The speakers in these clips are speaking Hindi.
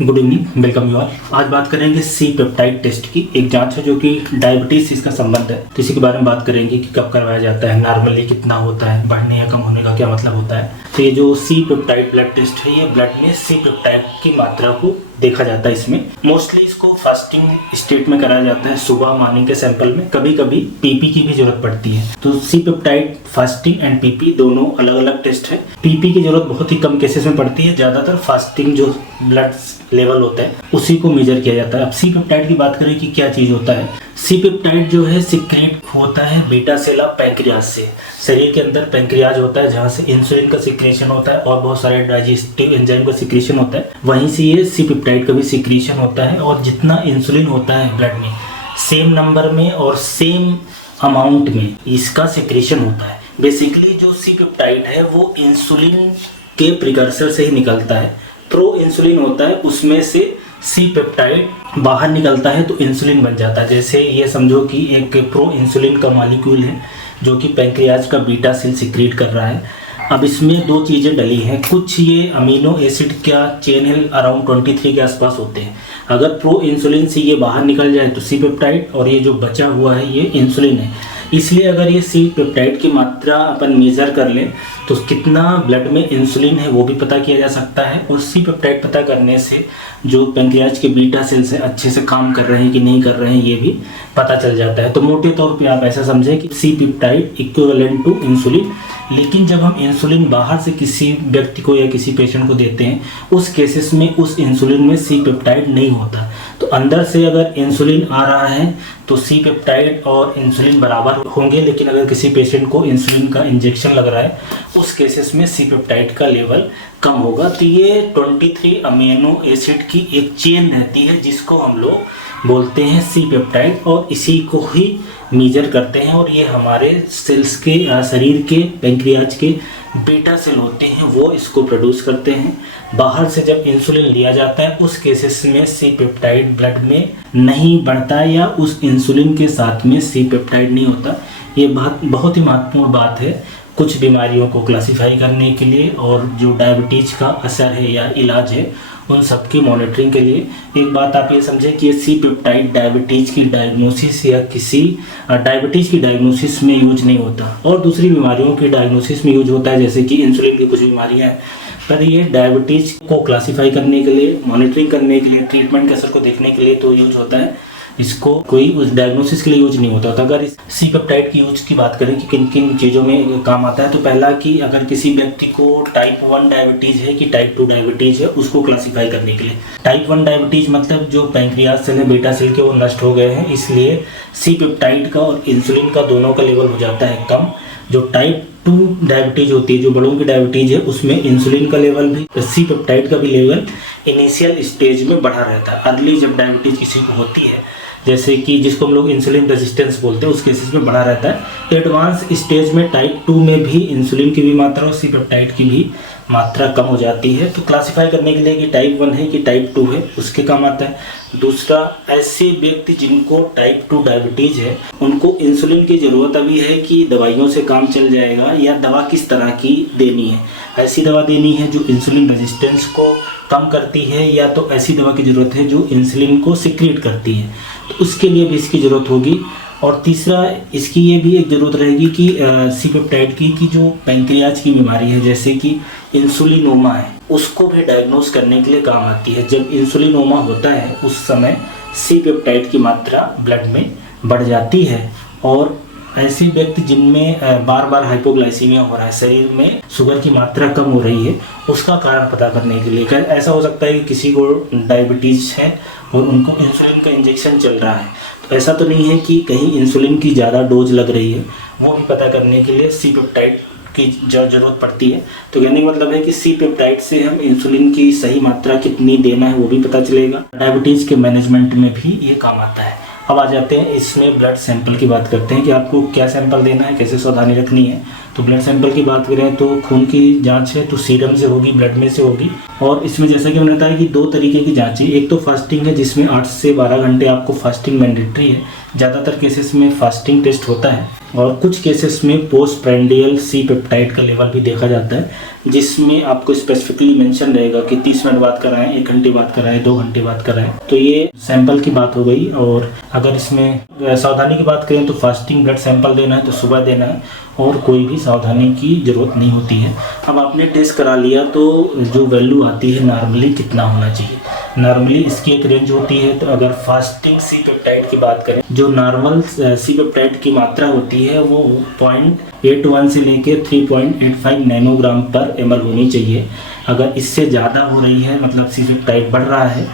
Good evening, welcome you all. आज बात करेंगे सी पेप्टाइड टेस्ट की। एक जांच है जो कि डायबिटीज से इसका संबंध है, तो इसी के बारे में बात करेंगे कि कब करवाया जाता है, नॉर्मली कितना होता है, बढ़ने या कम होने का क्या मतलब होता है। तो ये जो सी पेप्टाइड ब्लड टेस्ट है, ये ब्लड में सी पेप्टाइड की मात्रा को देखा जाता है। इसमें मोस्टली इसको फास्टिंग स्टेट में कराया जाता है, सुबह मॉर्निंग के सैंपल में। कभी कभी पीपी की भी जरूरत पड़ती है। तो C peptide fasting and PP दोनों अलग अलग टेस्ट है। पीपी की जरूरत बहुत ही कम केसेस में पड़ती है, ज्यादातर फास्टिंग जो ब्लड लेवल होता है उसी को मेजर किया जाता है। अब सी पेप्टाइड की बात करें कि क्या चीज होता है। सी पेप्टाइड जो है सिक्रेट होता है बीटा सेल ऑफ पैंक्रियाज से। शरीर के अंदर पैंक्रियाज होता है जहाँ से इंसुलिन का सिक्रेशन होता है और बहुत सारे डाइजेस्टिव एंजाइम का सिक्रेशन होता है, वहीं से ये सी पेप्टाइड का भी सिक्रेशन होता है। और जितना इंसुलिन होता है ब्लड में, सेम नंबर में और सेम अमाउंट में इसका सिक्रेशन होता है। बेसिकली जो सी पेप्टाइड है वो इंसुलिन के प्रिकर्सर से ही निकलता है। प्रो इंसुलिन होता है, उसमें से सी पेप्टाइड बाहर निकलता है तो इंसुलिन बन जाता है। जैसे ये समझो कि एक प्रो इंसुलिन का मॉलिक्यूल है जो कि पैंक्रियाज का बीटा सेल सिक्रीट कर रहा है। अब इसमें दो चीज़ें डली हैं। कुछ ये अमीनो एसिड का चेन है अराउंड 23 के आसपास होते हैं। अगर प्रो इंसुलिन से ये बाहर निकल जाए तो सी पेप्टाइड, और ये जो बचा हुआ है ये इंसुलिन है। इसलिए अगर ये सी पेप्टाइड की मात्रा अपन मेज़र कर लें तो कितना ब्लड में इंसुलिन है वो भी पता किया जा सकता है। और सी पेप्टाइड पता करने से जो पैंक्रियाज के बीटा सेल्स हैं अच्छे से काम कर रहे हैं कि नहीं कर रहे हैं ये भी पता चल जाता है। तो मोटे तौर पे आप ऐसा समझें कि C peptide equivalent to insulin. लेकिन जब हम इंसुलिन बाहर से किसी व्यक्ति को या किसी पेशेंट को देते हैं, उस केसेस में उस इंसुलिन में सी पेप्टाइड नहीं होता। तो अंदर से अगर इंसुलिन आ रहा है तो सी पेप्टाइड और इंसुलिन बराबर होंगे। लेकिन अगर किसी पेशेंट को इंसुलिन का इंजेक्शन लग रहा है उस केसेस में सी पेप्टाइड का लेवल कम होगा। तो ये 23 अमीनो एसिड की एक चेन रहती है जिसको हम लोग बोलते हैं सी पेप्टाइड, और इसी को ही मेजर करते हैं। और ये हमारे सेल्स के शरीर के पैंक्रियाज के बीटा सेल होते हैं वो इसको प्रोड्यूस करते हैं। बाहर से जब इंसुलिन लिया जाता है उस केसेस में सी पेप्टाइड ब्लड में नहीं बढ़ता या उस इंसुलिन के साथ में सी पेप्टाइड नहीं होता। ये बहुत ही महत्वपूर्ण बात है कुछ बीमारियों को क्लासिफाई करने के लिए, और जो डायबिटीज का असर है या इलाज है उन सब की मॉनिटरिंग के लिए। एक बात आप ये समझें कि ये सी पेप्टाइड डायबिटीज की डायग्नोसिस या किसी डायबिटीज की डायग्नोसिस में यूज नहीं होता, और दूसरी बीमारियों की डायग्नोसिस में यूज होता है, जैसे कि इंसुलिन की कुछ बीमारियां हैं। पर ये डायबिटीज को क्लासिफाई करने के लिए, मॉनिटरिंग करने के लिए, ट्रीटमेंट के असर को देखने के लिए तो यूज होता है। इसको कोई उस डायग्नोसिस के लिए यूज नहीं होता। तो अगर इस सी पेप्टाइड की यूज की बात करें कि किन किन चीज़ों में काम आता है, तो पहला कि अगर किसी व्यक्ति को टाइप 1 डायबिटीज़ है कि टाइप 2 डायबिटीज़ है उसको क्लासिफाई करने के लिए। टाइप 1 डायबिटीज़ मतलब जो पैंक्रियाज सेल है बीटा सेल के वो नष्ट हो गए हैं, इसलिए सी पेप्टाइड का और इंसुलिन का दोनों का लेवल हो जाता है कम। जो टाइप 2 डायबिटीज होती है, जो बड़ों की डायबिटीज है, उसमें इंसुलिन का लेवल भी, सी पेप्टाइड का भी लेवल इनिशियल स्टेज में बढ़ा रहता है। अर्ली जब डायबिटीज किसी को होती है, जैसे कि जिसको हम लोग इंसुलिन रेजिस्टेंस बोलते हैं, उस केसेस में बढ़ा रहता है। एडवांस स्टेज में टाइप 2 में भी इंसुलिन की भी मात्रा और सी पेप्टाइड की भी मात्रा कम हो जाती है। तो क्लासिफाई करने के लिए कि टाइप 1 है कि टाइप 2 है उसके काम आता है। दूसरा, ऐसे व्यक्ति जिनको टाइप 2 डायबिटीज है उनको इंसुलिन की ज़रूरत अभी है कि दवाइयों से काम चल जाएगा, या दवा किस तरह की देनी है। ऐसी दवा देनी है जो इंसुलिन रेजिस्टेंस को कम करती है, या तो ऐसी दवा की ज़रूरत है जो इंसुलिन को सिक्रीट करती है, तो उसके लिए भी इसकी ज़रूरत होगी। और तीसरा, इसकी ये भी एक ज़रूरत रहेगी कि सी पेप्टाइड की कि जो पैंक्रियाज की बीमारी है जैसे कि इंसुलिनोमा है, उसको भी डायग्नोस करने के लिए काम आती है। जब इंसुलिनोमा होता है उस समय सी पेप्टाइड की मात्रा ब्लड में बढ़ जाती है। और ऐसे व्यक्ति जिनमें बार बार हाइपोग्लाइसीमिया हो रहा है, शरीर में शुगर की मात्रा कम हो रही है, उसका कारण पता करने के लिए ऐसा हो सकता है कि किसी को डायबिटीज़ है और उनको इंसुलिन का इंजेक्शन चल रहा है, तो ऐसा तो नहीं है कि कहीं इंसुलिन की ज़्यादा डोज लग रही है, वो भी पता करने के लिए सी पेप्टाइड की ज़रूरत पड़ती है। तो कहने का मतलब है कि सी पेप्टाइड से हम इंसुलिन की सही मात्रा कितनी देना है वो भी पता चलेगा। डायबिटीज़ के मैनेजमेंट में भी ये काम आता है। अब आ जाते हैं इसमें ब्लड सैंपल की बात करते हैं कि आपको क्या सैंपल देना है, कैसे सावधानी रखनी है। तो ब्लड सैंपल की बात करें तो खून की जांच है तो सीरम से होगी, ब्लड में से होगी। और इसमें जैसा कि मैंने बताया कि दो तरीके की जांच है। एक तो फास्टिंग है जिसमें 8 से 12 घंटे आपको फास्टिंग मैंडेटरी है, ज़्यादातर केसेस में फास्टिंग टेस्ट होता है। और कुछ केसेस में पोस्ट प्रेंडियल सी पेप्टाइड का लेवल भी देखा जाता है, जिसमें आपको स्पेसिफिकली मेंशन रहेगा कि 30 मिनट बाद कराएं, 1 घंटे बाद कराएं, 2 घंटे बाद कराएं। तो ये सैंपल की बात हो गई। और अगर इसमें सावधानी की बात करें तो फास्टिंग ब्लड सैंपल देना है तो सुबह देना है और कोई भी सावधानी की ज़रूरत नहीं होती है। अब आपने टेस्ट करा लिया तो जो वैल्यू आती है नॉर्मली कितना होना चाहिए, नॉर्मली इसकी एक रेंज होती है। तो अगर फास्टिंग सी पेप्टाइड की बात करें, जो नॉर्मल सी पेप्टाइड की मात्रा होती है वो 0.81 से लेके 3.85 नैनोग्राम पर ml होनी चाहिए। अगर इससे ज़्यादा हो रही है मतलब सी पेप्टाइड बढ़ रहा है,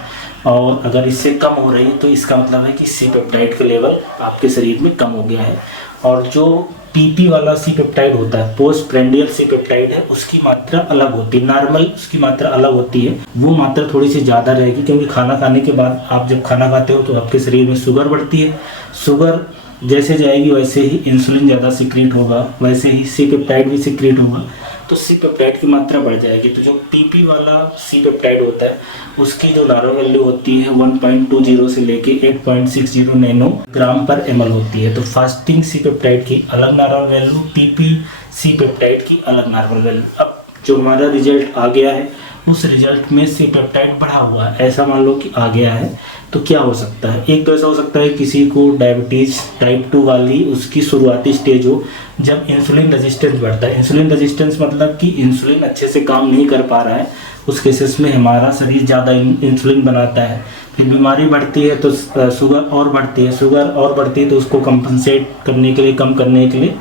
और अगर इससे कम हो रही है तो इसका मतलब है कि सी पेप्टाइड का लेवल आपके शरीर में कम हो गया है। और जो पीपी वाला सी पेप्टाइड होता है, पोस्ट प्रेंडियल सी पेप्टाइड है, उसकी मात्रा अलग होती है, नॉर्मल उसकी मात्रा अलग होती है। वो मात्रा थोड़ी सी ज़्यादा रहेगी, क्योंकि खाना खाने के बाद आप जब खाना खाते हो तो आपके शरीर में शुगर बढ़ती है। शुगर जैसे जाएगी वैसे ही इंसुलिन ज़्यादा सिक्रीट होगा, वैसे ही सी पेप्टाइड भी सिक्रीट होगा, तो सी पेप्टाइड की मात्रा बढ़ जाएगी। तो जो पीपी वाला सी पेप्टाइड होता है उसकी जो नॉर्मल वैल्यू होती है 1.20 से लेके 8.60 नैनोग्राम पर ml होती है। तो फास्टिंग सी पेप्टाइड की अलग normal value, PP C peptide की अलग नॉर्मल वैल्यू। अब जो हमारा रिजल्ट आ गया है उस रिजल्ट में सी पेप्टाइड बढ़ा हुआ है, ऐसा मान लो कि आ गया है, तो क्या हो सकता है? एक तो ऐसा हो सकता है किसी को डायबिटीज़ टाइप 2 वाली उसकी शुरुआती स्टेज हो, जब इंसुलिन रेजिस्टेंस बढ़ता है। इंसुलिन रेजिस्टेंस मतलब कि इंसुलिन अच्छे से काम नहीं कर पा रहा है, उस केसेस में हमारा शरीर ज़्यादा इंसुलिन बनाता है, फिर बीमारी बढ़ती है तो शुगर और बढ़ती है, शुगर और बढ़ती है तो उसको कंपनसेट करने के लिए, कम करने के लिए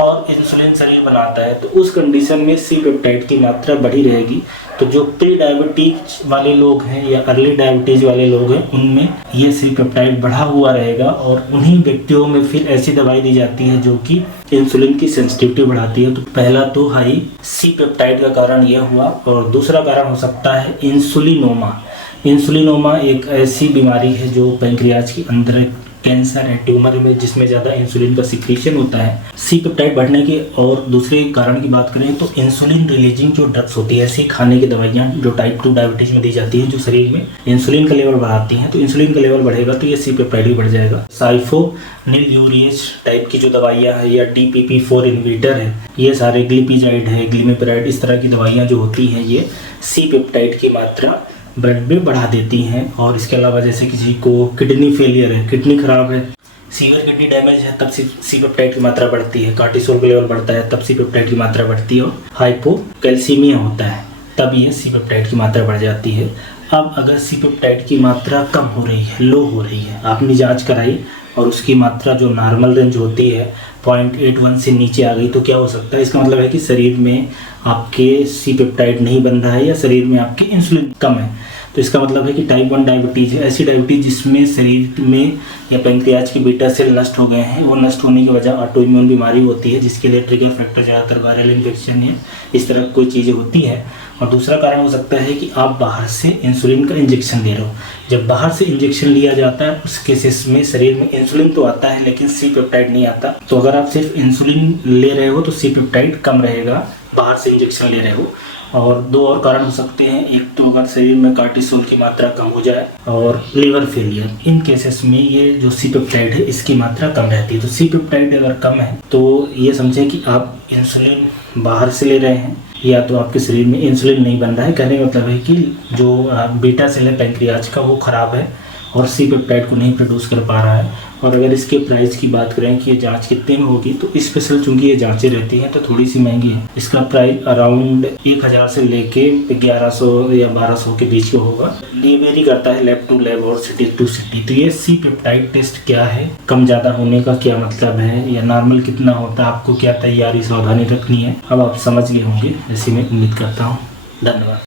और इंसुलिन शरीर बनाता है। तो उस कंडीशन में सी पेप्टाइड की मात्रा बढ़ी रहेगी। तो जो प्री डायबिटीज वाले लोग हैं या अर्ली डायबिटीज वाले लोग हैं उनमें ये सी पेप्टाइड बढ़ा हुआ रहेगा, और उन्हीं व्यक्तियों में फिर ऐसी दवाई दी जाती है जो कि इंसुलिन की सेंसिटिविटी बढ़ाती है। तो पहला तो हाई सी पेप्टाइड का कारण यह हुआ, और दूसरा कारण हो सकता है इंसुलिनोमा। इंसुलिनोमा एक ऐसी बीमारी है जो पैंक्रियाज के अंदर कैंसर है, ट्यूमर में, जिसमें ज़्यादा इंसुलिन का सिक्रीशन होता है। सी पेप्टाइड बढ़ने के और दूसरे कारण की बात करें तो इंसुलिन रिलीजिंग जो ड्रग्स होती है, ऐसी खाने की दवाइयाँ जो टाइप 2 डायबिटीज़ में दी जाती हैं, जो शरीर में इंसुलिन का लेवल बढ़ाती हैं। तो इंसुलिन का लेवल बढ़ेगा तो ये सी पेप्टाइड भी बढ़ जाएगा। साइफोनिलयूरेज टाइप की जो दवाइयाँ हैं या DPP-4 इनहिबिटर है, ये सारे ग्लिपिजाइड है, ग्लिमिपेराइड, इस तरह की दवाइयाँ जो होती हैं ये सी पेप्टाइड की मात्रा ब्लड में बढ़ा देती हैं। और इसके अलावा जैसे किसी को किडनी फेलियर है, किडनी खराब है, सीवियर किडनी डैमेज है, तब सी पेप्टाइड की मात्रा बढ़ती है। कार्टिसोल का लेवल बढ़ता है तब सी पेप्टाइड की मात्रा बढ़ती है। और हाइपोकैल्सीमिया होता है तब ये सी पेप्टाइड की मात्रा बढ़ जाती है। अब अगर सी पेप्टाइड की मात्रा कम हो रही है, लो हो रही है, आपने जाँच कराई और उसकी मात्रा जो नॉर्मल रेंज होती है 0.81 से नीचे आ गई, तो क्या हो सकता है? इसका मतलब है कि शरीर में आपके सी पेप्टाइड नहीं बन रहा है या शरीर में आपके इंसुलिन कम है। तो इसका मतलब है कि टाइप 1 डायबिटीज़ है, ऐसी डायबिटीज़ जिसमें शरीर में या पैंक्रियाज के बीटा सेल नष्ट हो गए हैं। वो नष्ट होने की वजह ऑटो इम्यून बीमारी होती है, जिसके लिए ट्रिगर फैक्टर ज़्यादातर वायरल इन्फेक्शन है, इस तरह कोई चीज़ें होती है। और दूसरा कारण हो सकता है कि आप बाहर से इंसुलिन का इंजेक्शन ले रहे हो। जब बाहर से इंजेक्शन लिया जाता है उस केसेस में शरीर में इंसुलिन तो आता है लेकिन सी पेप्टाइड नहीं आता। तो अगर आप सिर्फ इंसुलिन ले रहे हो तो सी पेप्टाइड कम रहेगा, बाहर से इंजेक्शन ले रहे हो। और दो और कारण हो सकते हैं, एक तो अगर शरीर में कार्टिसोल की मात्रा कम हो जाए, और लिवर फेलियर, इन केसेस में ये जो सी पेप्टाइड है इसकी मात्रा कम रहती है। तो सी पेप्टाइड अगर कम है तो ये समझें कि आप इंसुलिन बाहर से ले रहे हैं या तो आपके शरीर में इंसुलिन नहीं बन रहा है। कहने का मतलब है कि जो बीटा सेल है पैंक्रियाज का वो ख़राब है और सी पेप्टाइड को नहीं प्रोड्यूस कर पा रहा है। और अगर इसके प्राइस की बात करें कि ये जांच कितने में होगी, तो स्पेशल चूंकि ये जांचें रहती हैं तो थोड़ी सी महंगी है। इसका प्राइस अराउंड 1000 से लेके 1100 या 1200 के बीच का होगा। ये वेरी करता है लैब टू लैब और सिटी टू सिटी। तो ये सी पेप्टाइड टेस्ट क्या है, कम ज़्यादा होने का क्या मतलब है, या नॉर्मल कितना होता है, आपको क्या तैयारी सावधानी रखनी है, अब आप समझ गए होंगे, ऐसी मैं उम्मीद करता हूँ। धन्यवाद।